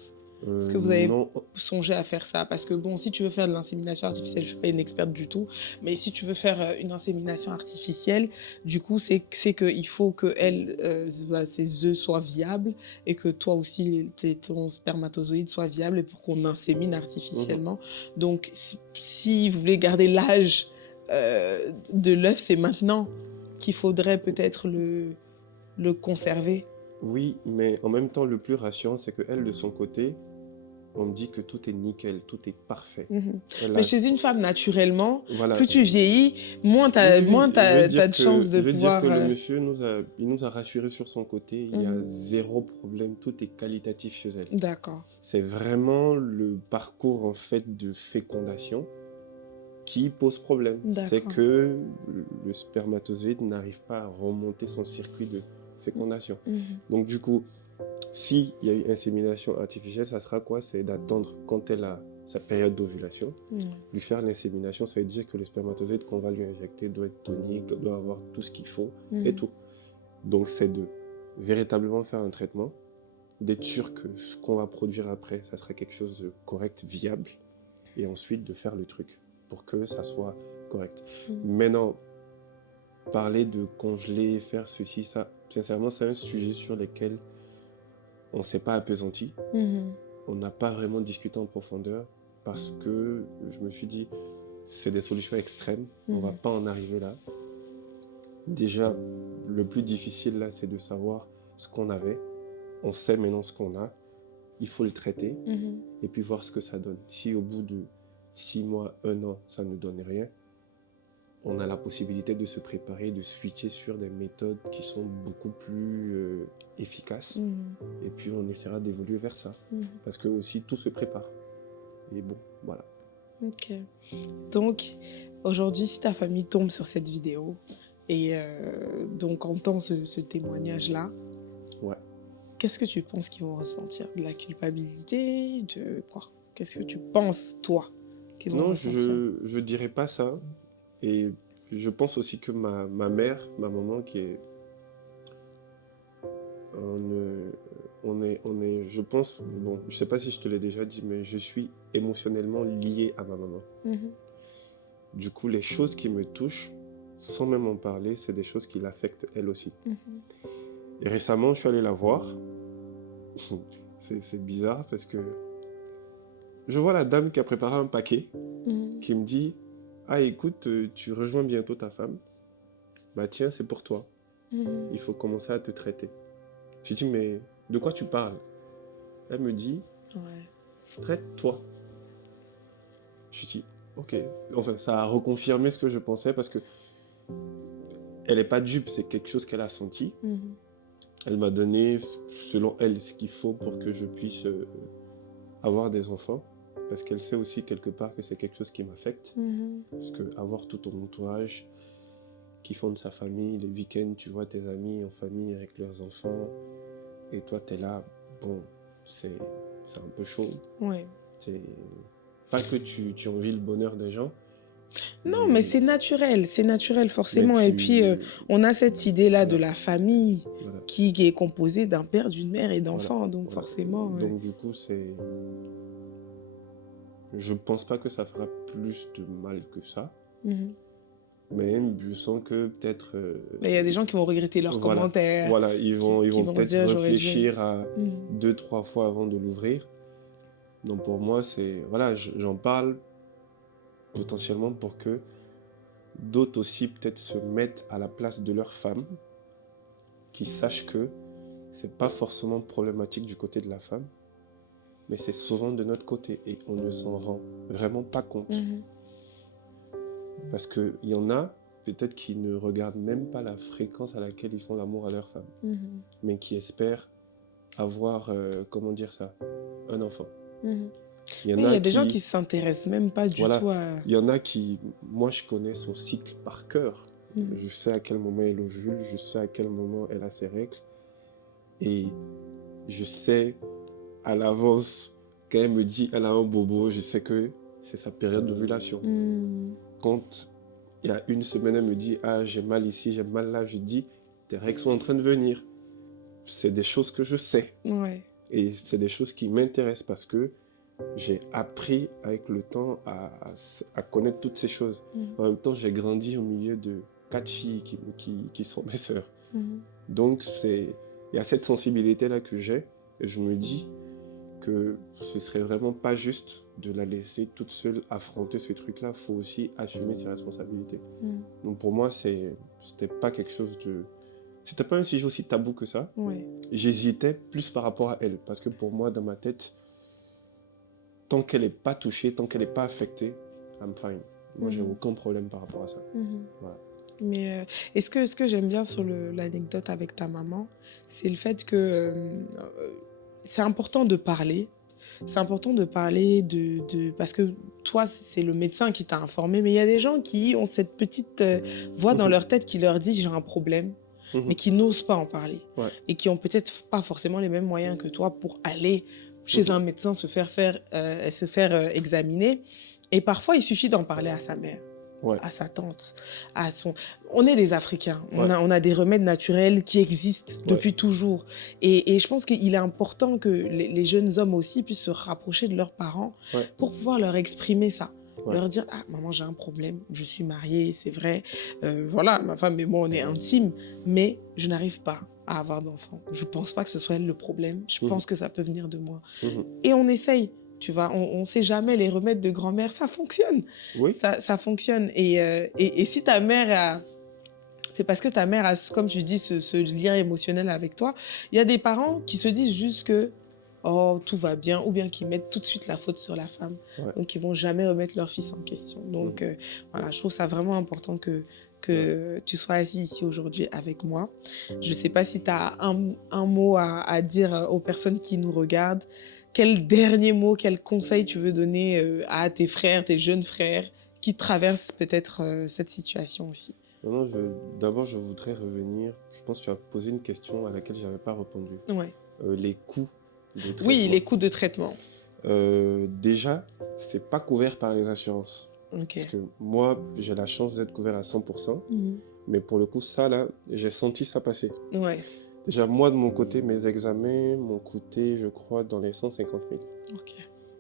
Est-ce que vous avez Non, songé à faire ça? Parce que bon, si tu veux faire de l'insémination artificielle, je ne suis pas une experte du tout, mais si tu veux faire une insémination artificielle, du coup, c'est qu'il faut que ses œufs soient viables et que toi aussi, ton spermatozoïde soit viable et pour qu'on insémine artificiellement. Donc, si vous voulez garder l'âge de l'œuf, c'est maintenant qu'il faudrait peut-être le conserver. oui, mais en même temps, le plus rassurant, c'est qu'elle, de son côté, on me dit que tout est nickel, tout est parfait. Mais chez une femme, naturellement, Voilà. plus tu vieillis, moins tu Oui, as, oui, oui, de chances de je veux dire que pouvoir... le monsieur il nous a rassurés sur son côté. Il y a Mhm. zéro problème, tout est qualitatif chez elle. D'accord. C'est vraiment le parcours en fait de fécondation qui pose problème. C'est D'accord. que le spermatozoïde n'arrive pas à remonter son circuit de fécondation. Mhm. Donc du coup, s'il y a eu insémination artificielle, ça sera quoi? C'est d'attendre quand elle a sa période d'ovulation, Mhm. lui faire l'insémination. Ça veut dire que le spermatozoïde qu'on va lui injecter doit être tonique, doit avoir tout ce qu'il faut et tout. Donc c'est de véritablement faire un traitement, d'être sûr que ce qu'on va produire après, ça sera quelque chose de correct, viable, et ensuite de faire le truc pour que ça soit correct. Maintenant, parler de congeler, faire ceci, ça, sincèrement, c'est un sujet sur lequel on ne s'est pas appesanti. On n'a pas vraiment discuté en profondeur parce que je me suis dit, c'est des solutions extrêmes, on ne va pas en arriver là. Déjà, le plus difficile là, c'est de savoir ce qu'on avait. On sait maintenant ce qu'on a. Il faut le traiter et puis voir ce que ça donne. Si au bout de 6 mois, 1 an, ça ne donne rien, on a la possibilité de se préparer, de switcher sur des méthodes qui sont beaucoup plus efficaces. Et puis on essaiera d'évoluer vers ça. Parce que aussi tout se prépare. Et bon, voilà. Ok. Donc, aujourd'hui, si ta famille tombe sur cette vidéo et donc entend ce témoignage-là, Ouais. qu'est-ce que tu penses qu'ils vont ressentir? De la culpabilité? De quoi? Qu'est-ce que tu penses, toi, qu'ils vont Non, ressentir? je dirais pas ça. Et je pense aussi que ma mère, ma maman, qui est... je pense, bon, je sais pas si je te l'ai déjà dit, mais je suis émotionnellement lié à ma maman. Du coup, les choses qui me touchent, sans même en parler, c'est des choses qui l'affectent elle aussi. Et récemment, je suis allé la voir. C'est bizarre parce que je vois la dame qui a préparé un paquet, qui me dit « Ah, écoute, tu rejoins bientôt ta femme. Bah tiens, c'est pour toi. Il faut commencer à te traiter. » Je dis « Mais de quoi tu parles ?» Elle me dit « Traite-toi. » Je dis « Ok. » Enfin, ça a reconfirmé ce que je pensais parce que elle n'est pas dupe, c'est quelque chose qu'elle a senti. Elle m'a donné, selon elle, ce qu'il faut pour que je puisse avoir des enfants. Parce qu'elle sait aussi quelque part que c'est quelque chose qui m'affecte. Parce que avoir tout ton entourage qui fonde sa famille, les week-ends, tu vois tes amis en famille avec leurs enfants, et toi, tu es là, bon, c'est un peu chaud. Ouais. C'est pas que tu envies le bonheur des gens. Non, mais c'est naturel forcément. Et puis, on a cette idée-là de la famille qui est composée d'un père, d'une mère et d'enfants. Donc forcément... Donc du coup, je pense pas que ça fera plus de mal que ça. mais je sens que peut-être, Mais il y a des gens qui vont regretter leurs voilà, commentaires, voilà, ils qui vont vont se peut-être dire j'aurais dû. réfléchir à Mhm. 2, 3 fois avant de l'ouvrir. Donc pour moi, c'est, voilà, j'en parle potentiellement pour que d'autres aussi peut-être se mettent à la place de leur femme, qui sachent que c'est pas forcément problématique du côté de la femme, mais c'est souvent de notre côté et on ne s'en rend vraiment pas compte. Mhm. Parce qu'il y en a peut-être qui ne regardent même pas la fréquence à laquelle ils font l'amour à leur femme, Mhm. mais qui espèrent avoir, comment dire ça, un enfant. Mhm. Il y en Mais il y a a des gens qui, qui s'intéressent même pas du voilà, tout à. il y en a qui, moi je connais son cycle par cœur. Mhm. Je sais à quel moment elle ovule, je sais à quel moment elle a ses règles. Et je sais à l'avance, quand elle me dit elle a un bobo, je sais que c'est sa période d'ovulation. Mhm. Quand il y a une semaine, elle me dit ah j'ai mal ici, j'ai mal là, je dis tes règles sont en train de venir. C'est des choses que je sais. Ouais. Et c'est des choses qui m'intéressent parce que j'ai appris avec le temps à connaître toutes ces choses. Mhm. En même temps, j'ai grandi au milieu de 4 filles qui sont mes sœurs. Mhm. Donc, il y a cette sensibilité-là que j'ai. Et je me dis que ce serait vraiment pas juste de la laisser toute seule affronter ce truc-là. Il faut aussi assumer ses responsabilités. Mhm. Donc, pour moi, c'était pas quelque chose de... C'était pas un sujet aussi tabou que ça. Ouais. J'hésitais plus par rapport à elle. Parce que pour moi, dans ma tête, tant qu'elle n'est pas touchée, tant qu'elle n'est pas affectée, I'm fine. Moi, j'ai aucun problème par rapport à ça. Mhm. Voilà. Mais ce que j'aime bien sur l'anecdote avec ta maman, c'est le fait que c'est important de parler. C'est important de parler parce que toi, c'est le médecin qui t'a informé, mais il y a des gens qui ont cette petite voix dans leur tête qui leur dit j'ai un problème, mais qui n'osent pas en parler. Ouais. Et qui ont peut-être pas forcément les mêmes moyens que toi pour aller chez un médecin se faire examiner. Et parfois, il suffit d'en parler à sa mère. Ouais. À sa tante, à son... On est des Africains, Ouais. on a des remèdes naturels qui existent depuis toujours. Et je pense qu'il est important que les jeunes hommes aussi puissent se rapprocher de leurs parents pour pouvoir leur exprimer ça. Leur dire, ah maman j'ai un problème, je suis mariée, c'est vrai, voilà, ma femme et moi on est intimes, mais je n'arrive pas à avoir d'enfant. Je pense pas que ce soit elle le problème, je pense que ça peut venir de moi. Et on essaye. Tu vois, on ne sait jamais, les remèdes de grand-mère, ça fonctionne. Oui. Ça fonctionne. Et si ta mère a... C'est parce que ta mère a, comme tu dis, ce lien émotionnel avec toi. Il y a des parents qui se disent juste que oh, tout va bien, ou bien qui mettent tout de suite la faute sur la femme. Ouais. Donc, ils vont jamais remettre leur fils en question. Donc, voilà, je trouve ça vraiment important que tu sois assis ici aujourd'hui avec moi. Je ne sais pas si tu as un mot à dire aux personnes qui nous regardent. Quel dernier mot, quel conseil tu veux donner à tes frères, tes jeunes frères qui traversent peut-être cette situation aussi? Non, d'abord, je voudrais revenir. Je pense que tu as posé une question à laquelle je n'avais pas répondu. Ouais. Les coûts de traitement. Oui, les coûts de traitement. Déjà, ce n'est pas couvert par les assurances. Okay. Parce que moi, j'ai la chance d'être couvert à 100%. Mais pour le coup, ça, là, j'ai senti ça passer. Ouais. Déjà, moi, de mon côté, mes examens m'ont coûté, je crois, dans les 150 000. Okay.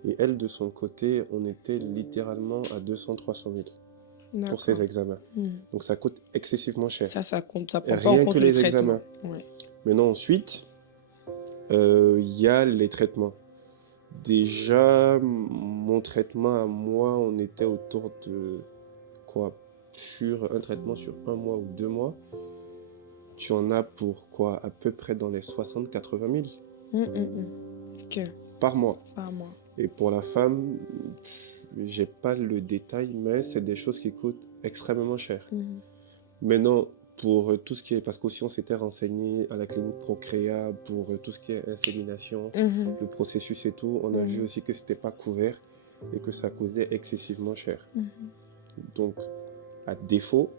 Et elle, de son côté, on était littéralement à 200-300 000 pour ses examens. Donc, ça coûte excessivement cher. Ça compte, ça prend et pas en rien compte que le les traitement. examens. Ouais. Maintenant, ensuite, il y a les traitements. Déjà, mon traitement à moi, on était autour de quoi? Sur un traitement sur 1 mois ou 2 mois, tu en as pour quoi? À peu près dans les 60-80 000 Okay. par mois. Par mois. Et pour la femme, j'ai pas le détail, mais c'est des choses qui coûtent extrêmement cher. Maintenant, pour tout ce qui est, parce qu'aussi on s'était renseigné à la clinique Procréa pour tout ce qui est insémination, le processus et tout, on a vu aussi que c'était pas couvert et que ça coûtait excessivement cher. Donc, à défaut,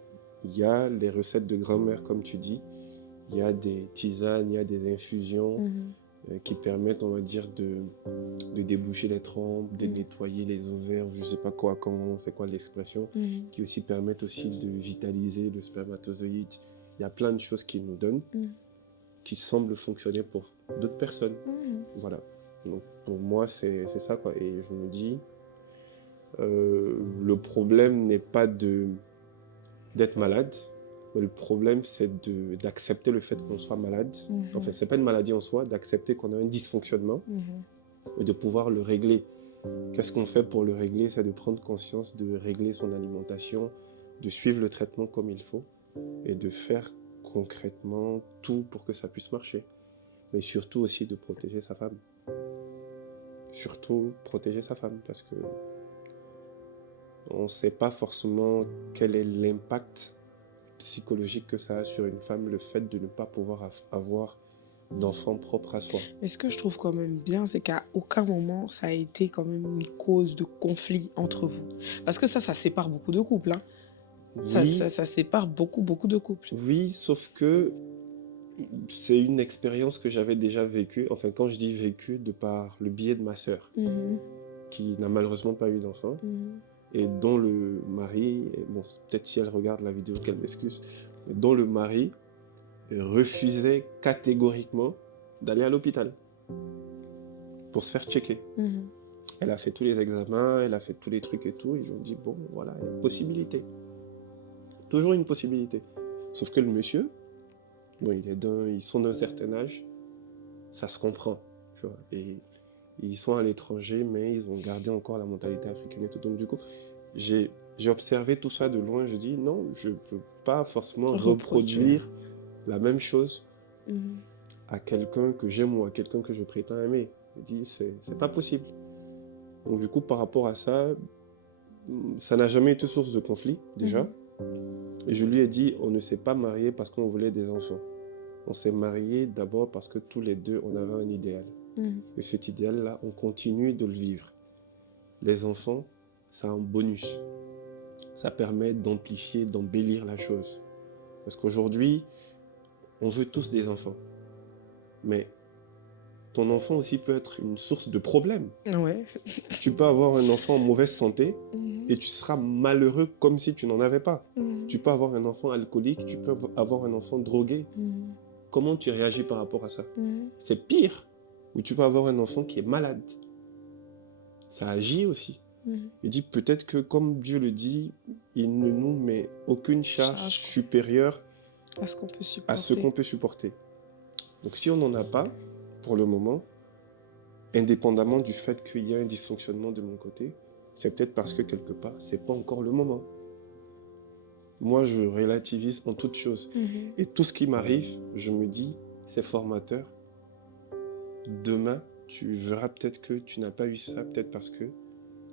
il y a les recettes de grand-mère, comme tu dis, il y a des tisanes, il y a des infusions qui permettent, on va dire, de déboucher les trompes, de nettoyer les ovaires, je sais pas quoi, c'est quoi l'expression, qui aussi permettent aussi de vitaliser le spermatozoïde. Il y a plein de choses qu'ils nous donnent qui semblent fonctionner pour d'autres personnes. Voilà. Donc pour moi, c'est ça, quoi. Et je me dis, le problème n'est pas de d'être malade. Mais le problème, c'est d'accepter le fait qu'on soit malade. Enfin, ce n'est pas une maladie en soi, d'accepter qu'on a un dysfonctionnement et de pouvoir le régler. Qu'est-ce qu'on fait pour le régler? C'est de prendre conscience, de régler son alimentation, de suivre le traitement comme il faut et de faire concrètement tout pour que ça puisse marcher. Mais surtout aussi de protéger sa femme. Surtout protéger sa femme parce que on ne sait pas forcément quel est l'impact psychologique que ça a sur une femme, le fait de ne pas pouvoir avoir d'enfant propre à soi. Mais ce que je trouve quand même bien, c'est qu'à aucun moment, ça a été quand même une cause de conflit entre vous. Parce que ça sépare beaucoup de couples. Hein. Oui, Ça sépare beaucoup de couples. oui, sauf que c'est une expérience que j'avais déjà vécue. Enfin, quand je dis vécue, de par le biais de ma sœur, qui n'a malheureusement pas eu d'enfant, et dont le mari, et bon, peut-être si elle regarde la vidéo qu'elle m'excuse, mais dont le mari refusait catégoriquement d'aller à l'hôpital pour se faire checker. Elle a fait tous les examens, elle a fait tous les trucs et tout. Ils ont dit, bon, voilà, il y a une possibilité. Toujours une possibilité. Sauf que le monsieur, bon, ils sont d'un certain âge, ça se comprend, tu vois. Et ils sont à l'étranger, mais ils ont gardé encore la mentalité africaine et tout. Donc du coup, j'ai observé tout ça de loin. Je dis, non, je ne peux pas forcément reproduire la même chose à quelqu'un que j'aime ou à quelqu'un que je prétends aimer. Je dis, c'est pas possible. Donc du coup, par rapport à ça, ça n'a jamais été source de conflit, déjà. Et je lui ai dit, on ne s'est pas mariés parce qu'on voulait des enfants. On s'est mariés d'abord parce que tous les deux, on avait un idéal. Et cet idéal-là, on continue de le vivre. Les enfants, c'est un bonus. Ça permet d'amplifier, d'embellir la chose. Parce qu'aujourd'hui, on veut tous des enfants. Mais ton enfant aussi peut être une source de problème. Ouais. Tu peux avoir un enfant en mauvaise santé et tu seras malheureux comme si tu n'en avais pas. Tu peux avoir un enfant alcoolique, tu peux avoir un enfant drogué. Comment tu réagis par rapport à ça? C'est pire. Ou tu peux avoir un enfant qui est malade. Ça agit aussi. Il dit peut-être que, comme Dieu le dit, il ne nous met aucune charge supérieure à ce qu'on peut supporter. À ce qu'on peut supporter. Donc si on n'en a pas, pour le moment, indépendamment du fait qu'il y a un dysfonctionnement de mon côté, c'est peut-être parce que quelque part, c'est pas encore le moment. Moi, je relativise en toute chose. Et tout ce qui m'arrive, je me dis, c'est formateur. Demain, tu verras peut-être que tu n'as pas eu ça, peut-être parce que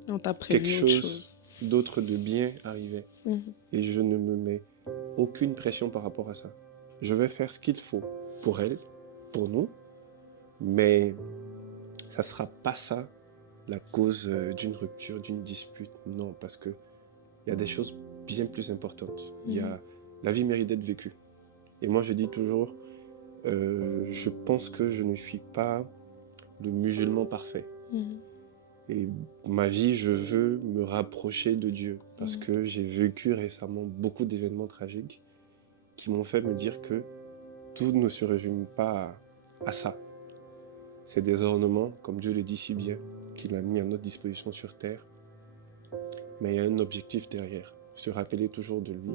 on t'a prévu quelque chose d'autre de bien arrivait. Et je ne me mets aucune pression par rapport à ça. Je vais faire ce qu'il faut pour elle, pour nous, mais ça ne sera pas ça la cause d'une rupture, d'une dispute. Non, parce qu'il y a des choses bien plus importantes. Il y a, la vie mérite d'être vécue. Et moi, je dis toujours, je pense que je ne suis pas le musulman parfait. Et ma vie, je veux me rapprocher de Dieu parce que j'ai vécu récemment beaucoup d'événements tragiques qui m'ont fait me dire que tout ne se résume pas à ça. C'est des ornements, comme Dieu le dit si bien, qu'il a mis à notre disposition sur terre. Mais il y a un objectif derrière, se rappeler toujours de lui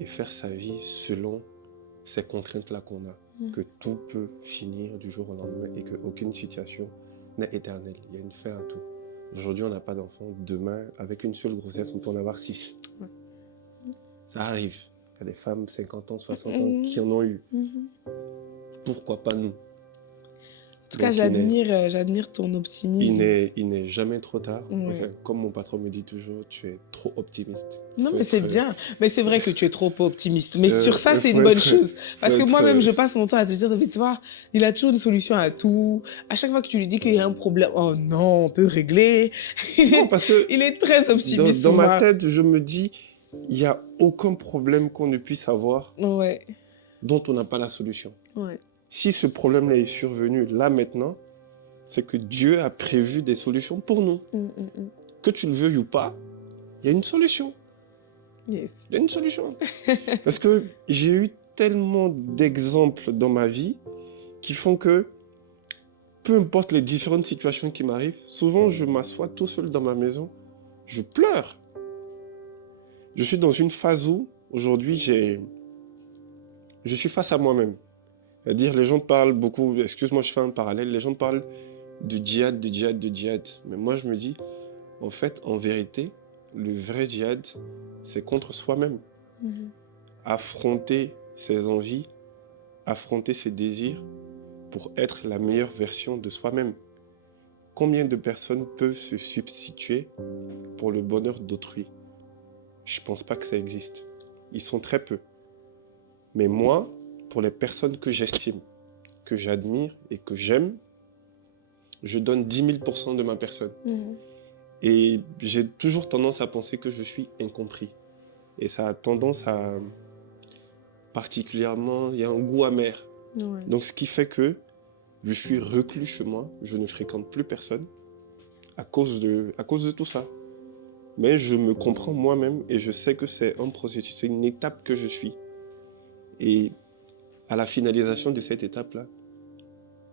et faire sa vie selon ces contraintes-là qu'on a. Que tout peut finir du jour au lendemain et qu'aucune situation n'est éternelle. Il y a une fin à tout. Aujourd'hui, on n'a pas d'enfant. Demain, avec une seule grossesse, on peut en avoir 6. Ça arrive. Il y a des femmes 50 ans, 60 ans qui en ont eu. Pourquoi pas nous? En tout cas, j'admire ton optimisme. Il n'est jamais trop tard. Enfin, comme mon patron me dit toujours, tu es trop optimiste. Non, mais c'est bien. Mais c'est vrai que tu es trop optimiste. Mais sur ça, c'est une bonne chose. Parce que moi-même, je passe mon temps à te dire, mais toi, il a toujours une solution à tout. À chaque fois que tu lui dis qu'il y a un problème, oh non, on peut régler. Non, parce que il est très optimiste. Dans ma tête, je me dis, il n'y a aucun problème qu'on ne puisse avoir dont on n'a pas la solution. Si ce problème-là est survenu là maintenant, c'est que Dieu a prévu des solutions pour nous. Que tu le veuilles ou pas, il y a une solution. Yes. Il y a une solution. Parce que j'ai eu tellement d'exemples dans ma vie qui font que, peu importe les différentes situations qui m'arrivent, souvent je m'assois tout seul dans ma maison, je pleure. Je suis dans une phase où aujourd'hui, je suis face à moi-même. C'est-à-dire, les gens parlent beaucoup, excuse-moi, je fais un parallèle, les gens parlent de djihad, de djihad, de djihad. Mais moi, je me dis, en fait, en vérité, le vrai djihad, c'est contre soi-même. Mhm. Affronter ses envies, affronter ses désirs pour être la meilleure version de soi-même. Combien de personnes peuvent se substituer pour le bonheur d'autrui? Je ne pense pas que ça existe. Ils sont très peu. Mais moi, pour les personnes que j'estime, que j'admire et que j'aime, je donne 10 000% de ma personne. Mhm. Et j'ai toujours tendance à penser que je suis incompris. Et ça a tendance à, particulièrement, il y a un goût amer. Ouais. Donc ce qui fait que je suis reclus chez moi, je ne fréquente plus personne à cause de tout ça. Mais je me comprends moi-même et je sais que c'est un processus, c'est une étape que je suis. Et à la finalisation de cette étape-là,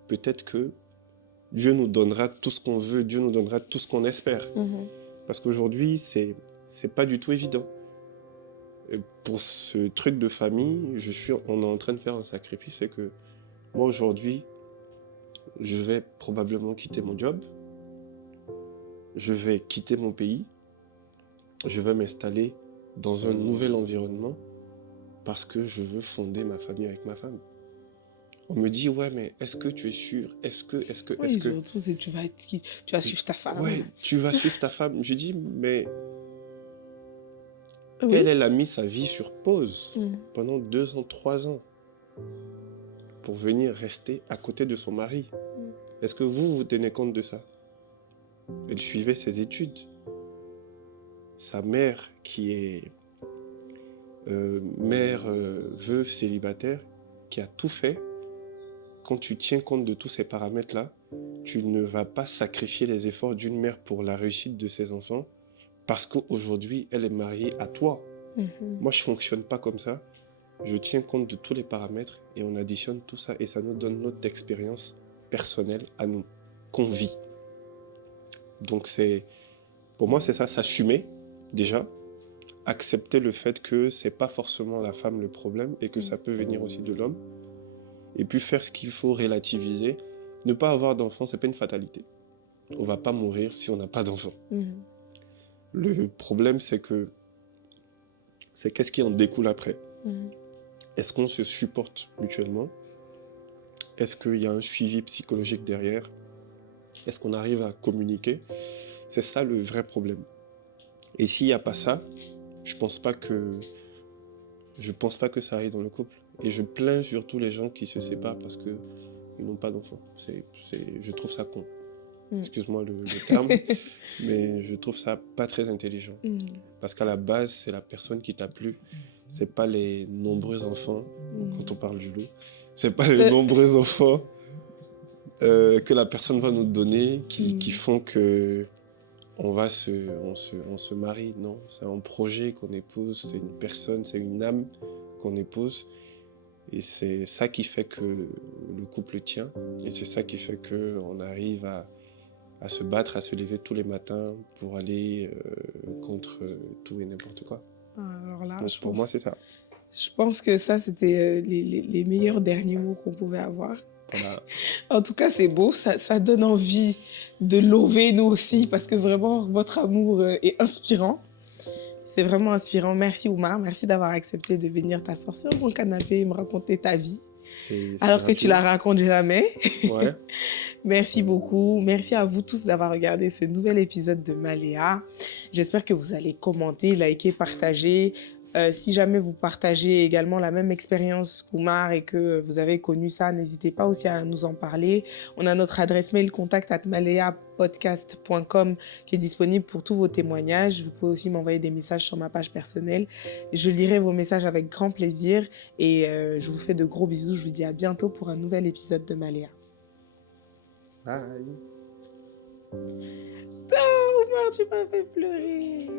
peut-être que Dieu nous donnera tout ce qu'on veut, Dieu nous donnera tout ce qu'on espère. Mhm. Parce qu'aujourd'hui, c'est pas du tout évident. Et pour ce truc de famille, on est en train de faire un sacrifice, c'est que moi aujourd'hui, je vais probablement quitter mon job, je vais quitter mon pays, je vais m'installer dans un nouvel environnement parce que je veux fonder ma famille avec ma femme. On me dit, ouais, mais est-ce que tu es sûr? Oui, surtout, tu vas suivre ta femme. Ouais, tu vas suivre ta femme. Je dis, mais Oui. elle a mis sa vie sur pause Mhm. pendant 2 ans, 3 ans pour venir rester à côté de son mari. Est-ce que vous tenez compte de ça? Elle suivait ses études. Sa mère, qui est veuve célibataire, qui a tout fait, quand tu tiens compte de tous ces paramètres-là, tu ne vas pas sacrifier les efforts d'une mère pour la réussite de ses enfants parce qu'aujourd'hui, elle est mariée à toi. Mhm. Moi, je ne fonctionne pas comme ça. Je tiens compte de tous les paramètres et on additionne tout ça et ça nous donne notre expérience personnelle à nous, qu'on vit. Donc, pour moi, c'est ça, s'assumer déjà, accepter le fait que c'est pas forcément la femme le problème et que ça peut venir aussi de l'homme. Et puis faire ce qu'il faut, relativiser. Ne pas avoir d'enfant, c'est pas une fatalité. On va pas mourir si on n'a pas d'enfant. Mhm. Le problème, c'est qu'est-ce qui en découle après. Mhm. Est-ce qu'on se supporte mutuellement? Est-ce qu'il y a un suivi psychologique derrière? Est-ce qu'on arrive à communiquer? C'est ça le vrai problème. Et s'il n'y a pas ça, je pense pas que ça aille dans le couple. Et je plains surtout les gens qui se séparent parce qu'ils n'ont pas d'enfants. Je trouve ça con. Excuse-moi le terme, mais je trouve ça pas très intelligent. Parce qu'à la base, c'est la personne qui t'a plu. C'est pas les nombreux enfants, quand on parle du loup, c'est pas les nombreux enfants que la personne va nous donner qui font que on se marie. Non, c'est un projet qu'on épouse, c'est une personne, c'est une âme qu'on épouse. Et c'est ça qui fait que le couple tient. Et c'est ça qui fait qu'on arrive à se battre, à se lever tous les matins pour aller contre tout et n'importe quoi. Alors là, Donc pour moi, c'est ça. Je pense que ça, c'était les meilleurs derniers mots qu'on pouvait avoir. Voilà. En tout cas, c'est beau, ça donne envie de lever nous aussi, parce que vraiment, votre amour est inspirant. C'est vraiment inspirant. Merci Oumar, merci d'avoir accepté de venir t'asseoir sur mon canapé et me raconter ta vie. Alors que tu la racontes jamais. Ouais. Merci beaucoup. Merci à vous tous d'avoir regardé ce nouvel épisode de Maléa. J'espère que vous allez commenter, liker, partager. Si jamais vous partagez également la même expérience qu'Oumar et que vous avez connu ça, n'hésitez pas aussi à nous en parler. On a notre adresse mail contact@maleapodcast.com qui est disponible pour tous vos témoignages. Vous pouvez aussi m'envoyer des messages sur ma page personnelle. Je lirai vos messages avec grand plaisir et je vous fais de gros bisous. Je vous dis à bientôt pour un nouvel épisode de Maléa. Bye. Oh, Oumar, tu m'as fait pleurer.